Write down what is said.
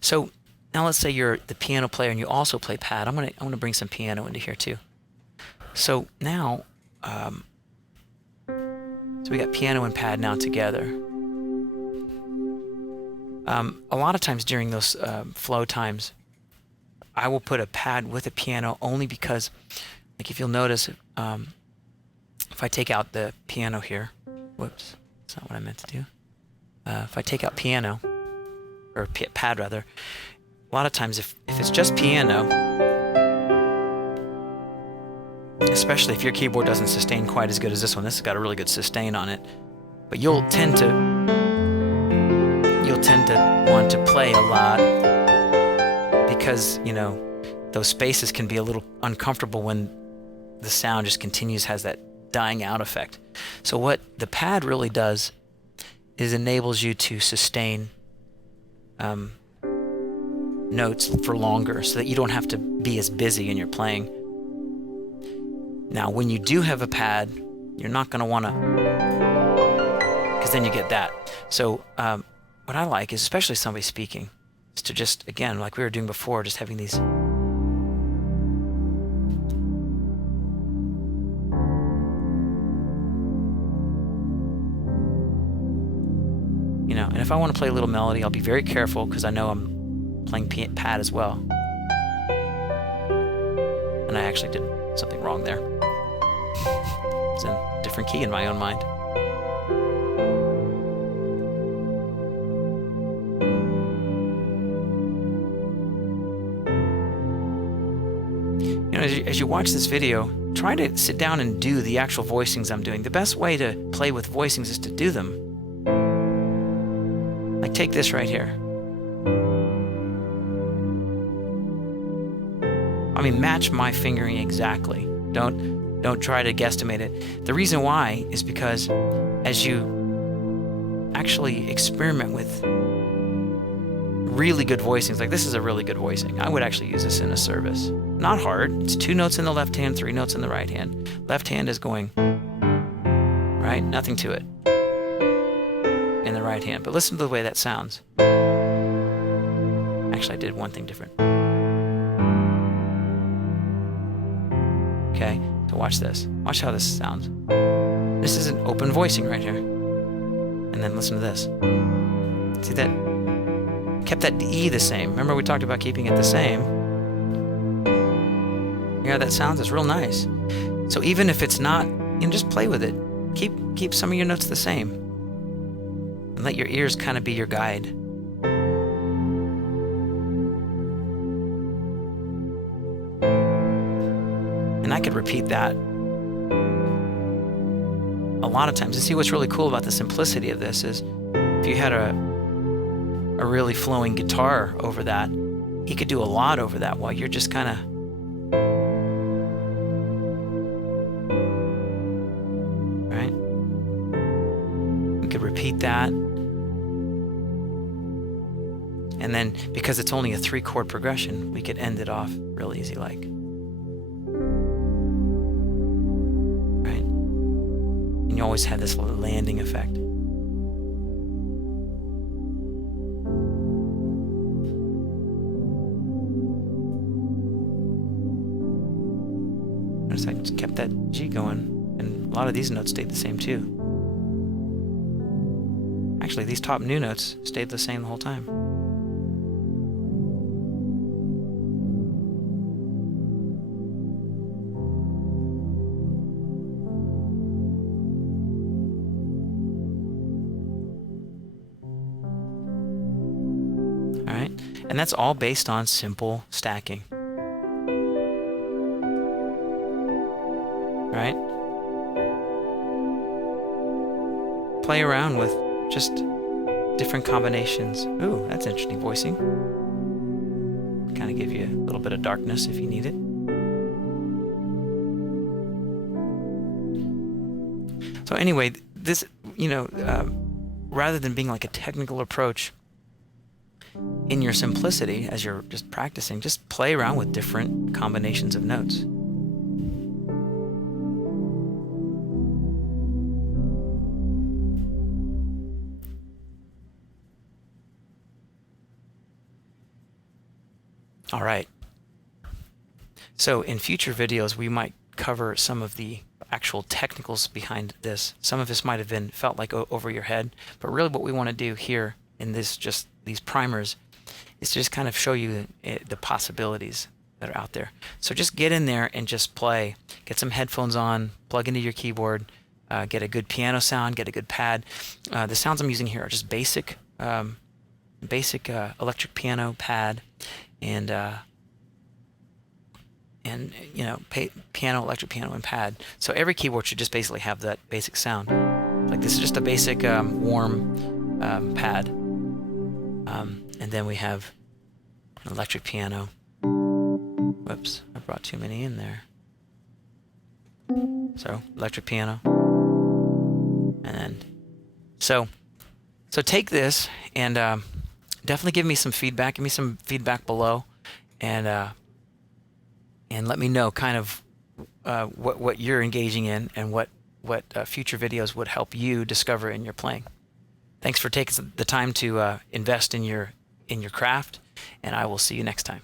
So now let's say you're the piano player and you also play pad. I'm gonna bring some piano into here too. So now, so we got piano and pad now together. A lot of times during those flow times, I will put a pad with a piano only because, like, if you'll notice, if I take out the piano here, whoops, that's not what I meant to do. If I take out piano, or pad rather, a lot of times if it's just piano, especially if your keyboard doesn't sustain quite as good as this one, this has got a really good sustain on it, but you'll tend to want to play a lot because, you know, those spaces can be a little uncomfortable when the sound just continues, has that dying out effect. So what the pad really does is enables you to sustain notes for longer so that you don't have to be as busy in your playing. Now, when you do have a pad, you're not going to want to, because then you get that. So what I like is, especially somebody speaking, is to just, again, like we were doing before, just having these and if I want to play a little melody, I'll be very careful because I know I'm playing pad as well. And I actually did something wrong there. It's in a different key in my own mind. You know, as you watch this video, try to sit down and do the actual voicings I'm doing. The best way to play with voicings is to do them. Like, take this right here. I mean, match my fingering exactly. Don't try to guesstimate it. The reason why is because as you actually experiment with really good voicings, like this is a really good voicing. I would actually use this in a service. Not hard. It's 2 notes in the left hand, 3 notes in the right hand. Left hand is going, right? Nothing to it. In the right hand, but listen to the way that sounds. Actually, I did one thing different. Okay, so watch this. Watch how this sounds. This is an open voicing right here. And then listen to this. See that? Kept that E the same. Remember we talked about keeping it the same. Yeah, that sounds, it's real nice. So even if it's not, you know, just play with it. Keep some of your notes the same. And let your ears kind of be your guide. And I could repeat that a lot of times. And see, what's really cool about the simplicity of this is if you had a really flowing guitar over that, he could do a lot over that while you're just kind of right. We could repeat that. And then, because it's only a 3-chord progression, we could end it off real easy like. Right? And you always have this little landing effect. Notice I just kept that G going, and a lot of these notes stayed the same too. Actually, these top new notes stayed the same the whole time. And that's all based on simple stacking. Right? Play around with just different combinations. Ooh, that's interesting voicing. Kind of give you a little bit of darkness if you need it. So anyway, this, rather than being like a technical approach, in your simplicity, as you're just practicing, just play around with different combinations of notes. All right. So in future videos, we might cover some of the actual technicals behind this. Some of this might have been felt like over your head, but really what we want to do here in this, just these primers, is to just kind of show you the possibilities that are out there. So just get in there and just play. Get some headphones on, plug into your keyboard, get a good piano sound, get a good pad. The sounds I'm using here are just basic electric piano pad and you know, piano, electric piano, and pad. So every keyboard should just basically have that basic sound. Like this is just a basic warm pad, and then we have an electric piano. Whoops, I brought too many in there. So electric piano, and then so take this and definitely give me some feedback. Give me some feedback below, and let me know kind of what you're engaging in and what future videos would help you discover in your playing. Thanks for taking the time to invest in your craft, and I will see you next time.